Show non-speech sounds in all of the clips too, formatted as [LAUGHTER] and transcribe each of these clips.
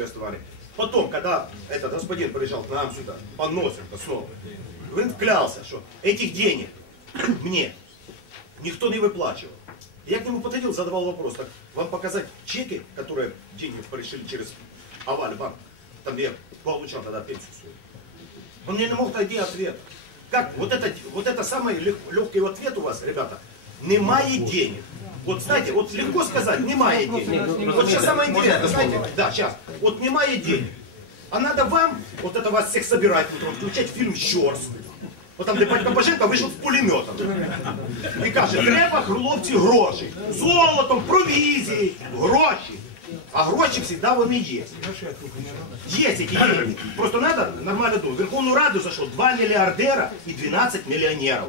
арестовали. Потом, когда этот господин приезжал к нам сюда, Поносенко снова, он клялся, что этих денег [CLEARS THROAT] мне никто не выплачивал. Я к нему подходил, задавал вопрос, так вам показать чеки, которые деньги пришли через Аваль банк, там я получал тогда пенсию свою. Он мне не мог найти ответ. Как? Вот это, вот это самый лег- легкий ответ у вас, ребята. Немає денег. Вот знаете, вот легко сказать, немає денег. Вот сейчас самое интересное, знаете, да, сейчас. Вот немає денег. А надо вам, вот это вас всех собирать, утром, включать фильм «Щорс». Вот там, де батько вийшов з пулеметом. І каже, треба хлопці гроші. Золотом, провізії, гроші. А гроші завжди вони є. Є які деньги. Просто треба нормально думати. Верховну Раду зайшло 2 мільярдера і 12 мільйонерів.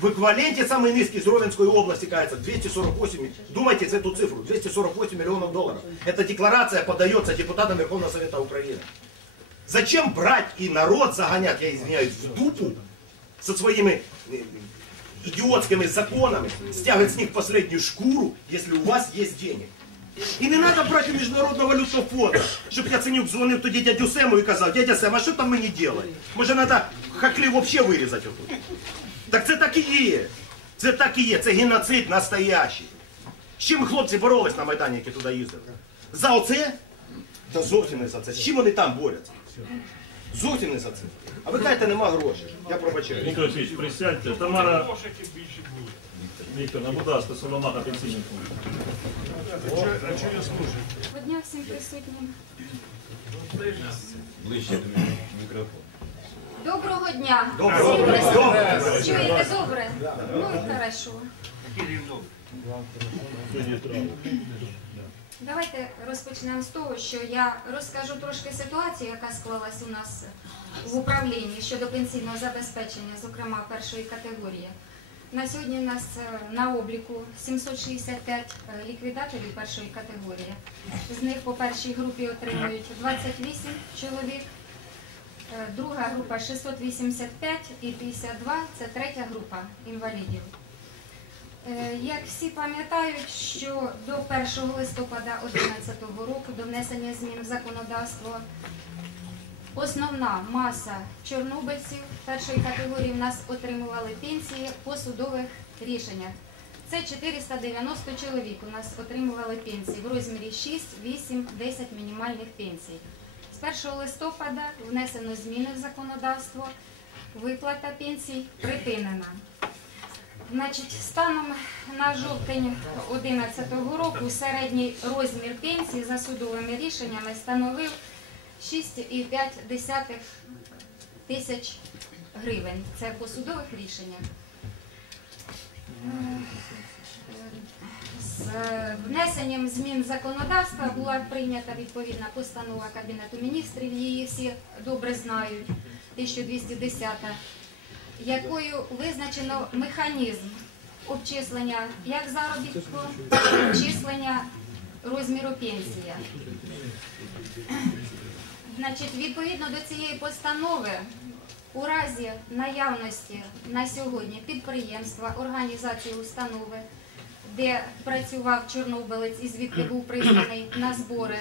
В еквіваленті самий низький з Ровенської області, кажется, 248, думайте за эту цифру, 248 миллионов долларов. Эта декларация подается депутатам Верховного Совета Украины. Зачем брать и народ загонять, я извиняюсь, в дупу со своими э, идиотскими законами, стягивать с них последнюю шкуру, если у вас есть денег. І не треба брати міжнародного валютного фонду, щоб Яценюк дзвонив тоді дядю Сему і казав, дядя Сем, а що там мені робити? Може треба хаклі взагалі вирізати отут? Так це так і є. Це так і є, це геноцид настоящий. З чим хлопці боролись на Майдані, які туди їздили? За оце? Та зовсім не за це. З чим вони там борються? Зовсім не за це. А ви кажете, нема грошей. Я пробачаю. Віктор Олексійович, присядьте. Тамара Вікторовна, будь ласка, Соломаха пенсійний фонд. Доброго дня всім присутнім. Доброго дня. Доброго. Всім присутнім. Доброго. Чуєте добре? Ну і хорошо. Давайте розпочнемо з того, що я розкажу трошки ситуацію, яка склалась у нас в управлінні щодо пенсійного забезпечення, зокрема першої категорії. На сьогодні у нас е, на обліку 765 е, ліквідаторів першої категорії. З них по першій групі отримують 28 чоловік, друга група 685 і 52 це третя група інвалідів. Е, Як всі пам'ятають, що до 1 листопада 2011 року до внесення змін в законодавство основна маса чорнобильців першої категорії в нас отримували пенсії по судових рішеннях. Це 490 чоловік у нас отримували пенсії в розмірі 6, 8, 10 мінімальних пенсій. З 1 листопада внесено зміни в законодавство, виплата пенсій припинена. Значить, станом на жовтень 2011 року середній розмір пенсії за судовими рішеннями становив 6,5 тисяч гривень. Це по судових рішеннях. Е, З внесенням змін законодавства була прийнята відповідна постанова Кабінету міністрів, її всі добре знають, 1210 якою визначено механізм обчислення як заробітку, обчислення розміру пенсії. Значить, відповідно до цієї постанови, у разі наявності на сьогодні підприємства, організації, установи, де працював чорнобилець і звідки був призваний на збори,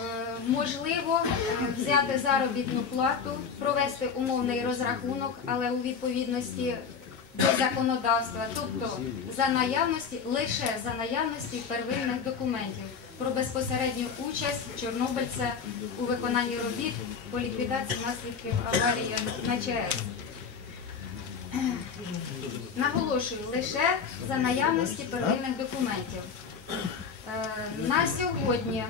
Е, можливо взяти заробітну плату, провести умовний розрахунок, але у відповідності до законодавства, тобто за наявності, лише за наявності первинних документів про безпосередню участь чорнобильця у виконанні робіт по ліквідації наслідків аварії на ЧАЕС. Наголошую, лише за наявності первинних документів. Е, На сьогодні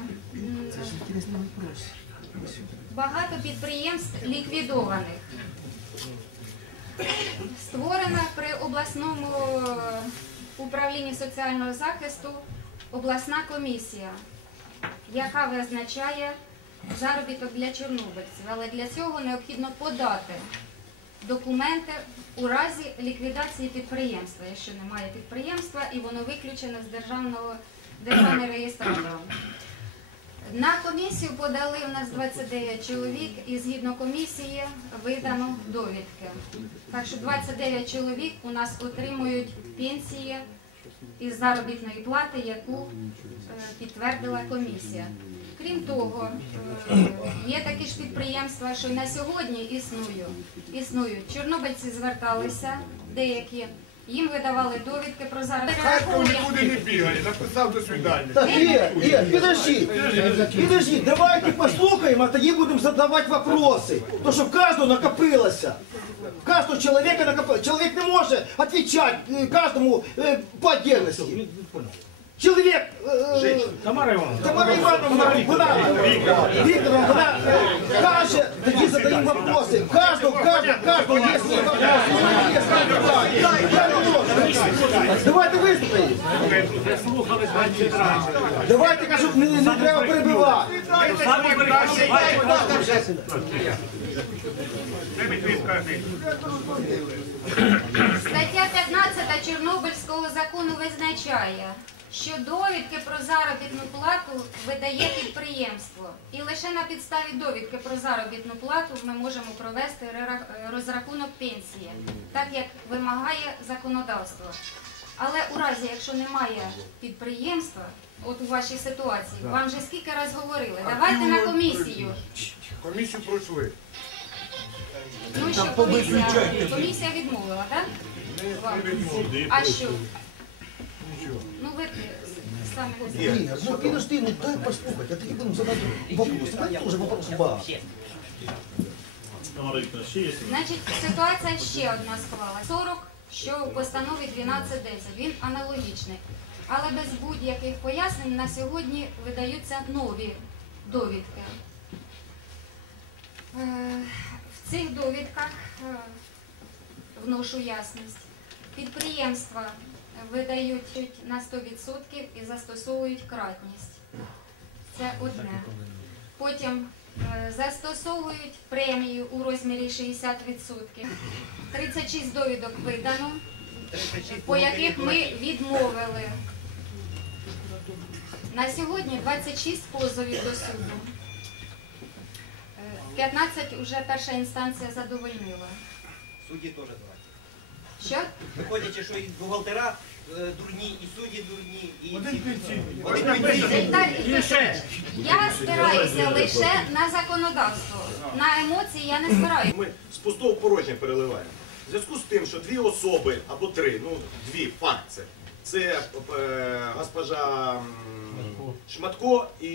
багато підприємств ліквідованих. Створена при обласному управлінні соціального захисту обласна комісія, яка визначає заробіток для чорнобильців. Але для цього необхідно подати документи у разі ліквідації підприємства, якщо немає підприємства і воно виключено з державного державний реєстратор. На комісію подали у нас 29 чоловік, і згідно комісії видано довідки. Так що 29 чоловік у нас отримують пенсії із заробітної плати, яку е, підтвердила комісія. Крім того, е, є такі ж підприємства, що на сьогодні існують. існують. Чорнобильці зверталися, деякі, їм видавали довідки про заробітну Харков нікуди не бігає, написав до свидання. Так, подожди, давайте послухаем, а тоді будемо задавати вопроси. То, що в кожного накопилося. В кожного чоловіка накопилося. Чоловік не може відповідати е, кожному е, по отдельности. Чоловік, е, Тамара Івановна. Тамара Івановна, вона, Вікторовна, вона каже, тоді задаємо вопроси. В кожного, є свій вопрос. Давайте виступимо. Слухали 20 разів. Давайте кажу, не, не треба перебивати. Стаття 15 Чорнобильського закону визначає, що довідки про заробітну плату видає підприємство. І лише на підставі довідки про заробітну плату ми можемо провести розрахунок пенсії, так як вимагає законодавство. Але у разі, якщо немає підприємства, от у вашій ситуації, вам же скільки раз говорили, давайте на комісію. Комісію пройшли. Ну що комісія, комісія відмовила, так? Вам? А що? Ну ви самі Ні, ну підожди, ну дай послухати, а тоді будемо задати вопрос. У мене теж вопрос багато. Значить, ситуація ще одна склалась. 40, що в постанові 1210, він аналогічний. Але без будь-яких пояснень на сьогодні видаються нові довідки. Е, В цих довідках е, вношу ясність. Підприємства видають на 100% і застосовують кратність. Це одне. Потім е, застосовують премію у розмірі 60%. 36 довідок видано, по яких ми відмовили. На сьогодні 26 позовів до суду. Е, 15 вже перша інстанція задовольнила. Судді теж дурні. Що? Виходячи, що і бухгалтера е, дурні, і судді дурні, і Один пенсійний. Віталій я спираюся лише на законодавство. На емоції я не спираюся. Ми з пустого в порожнє переливаємо. В зв'язку з тим, що дві особи або три, ну дві, факт це. Це е, госпожа м, Шматко і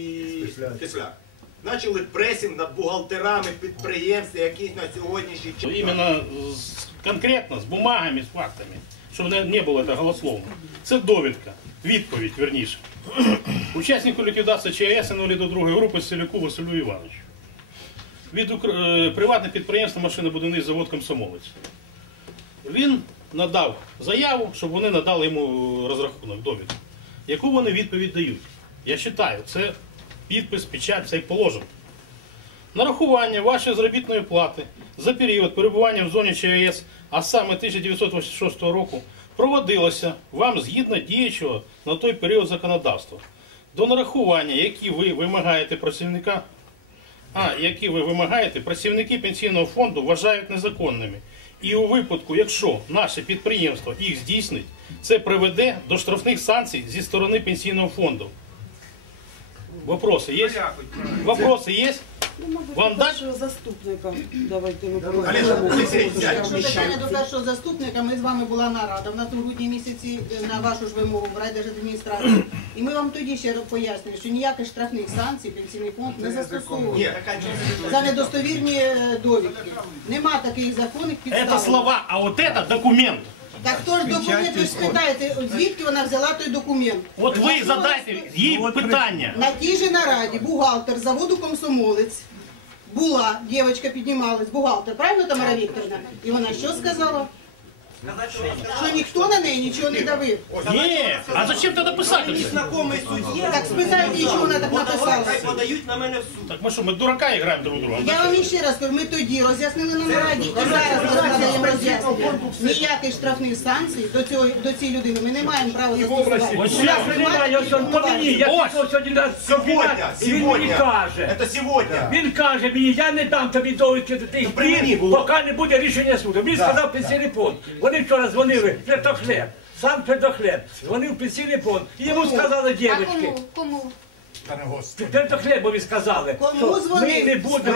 Кисляк. Почали пресінг над бухгалтерами підприємств, яких на сьогоднішній час. Іменно з- конкретно, з бумагами, з фактами, щоб не, було це голословно. Це довідка, відповідь, верніше. Учаснику ліквідації ЧАЕС інваліду другої групи Селюку Василю Івановичу. Від е, приватне підприємство машинобудівний завод Комсомолець. Він надав заяву, щоб вони надали йому розрахунок, довідку. Яку вони відповідь дають? Я читаю, це підпис, печать, все як положено. Нарахування вашої заробітної плати за період перебування в зоні ЧАЕС, а саме 1986 року, проводилося вам згідно діючого на той період законодавства. До нарахування, які ви вимагаєте працівника, а які ви вимагаєте, працівники пенсійного фонду вважають незаконними. І у випадку, якщо наше підприємство їх здійснить, це приведе до штрафних санкцій зі сторони пенсійного фонду. Вопроси є? Вопроси є? Вам дати? Першого заступника. Давайте ми Олексій. Якщо питання до першого заступника, ми з вами була нарада. В нас у грудні місяці е, на вашу ж вимогу в райдержадміністрації. І ми вам тоді ще пояснюємо, що ніяких штрафних санкцій пенсійний фонд не застосовує за недостовірні е, довідки. Нема таких законних підстав. Это слова, а вот это документ. Так хто ж документ, ви ж спитаєте, звідки вона взяла той документ? От ви задайте їй питання. На тій же нараді бухгалтер заводу комсомолець була, дівчинка піднімалась, бухгалтер, правильно Тамара Вікторовна? І вона що сказала? Що ніхто на неї нічого не давив. Ні, а зачем тоді писати це? Знакомий суддя, Так спитайте, чого вона так написала. хай подають на мене в суд. Так ми що, ми дурака граємо друг друга? Я вам іще раз кажу, ми тоді роз'яснили на нараді і зараз ми надаємо роз'яснення. Ніяких штрафних санкцій до цього до цієї людини ми не маємо права застосувати. Ось У нас немає Ось он по мені, я Ось. пішов сьогодні на і він мені каже. Це сьогодні. Він каже мені, я не дам тобі довідки до тих при мені пір, було. поки не буде рішення суду. Він сказав пенсійний фонд. Вони вчора дзвонили, Твердохлеб, сам Твердохлеб, дзвонив пенсійний фонд. І йому сказали А дівчатки. кому? Кому? Тепер хлібові сказали. Кому що Ми дзвонив? не будемо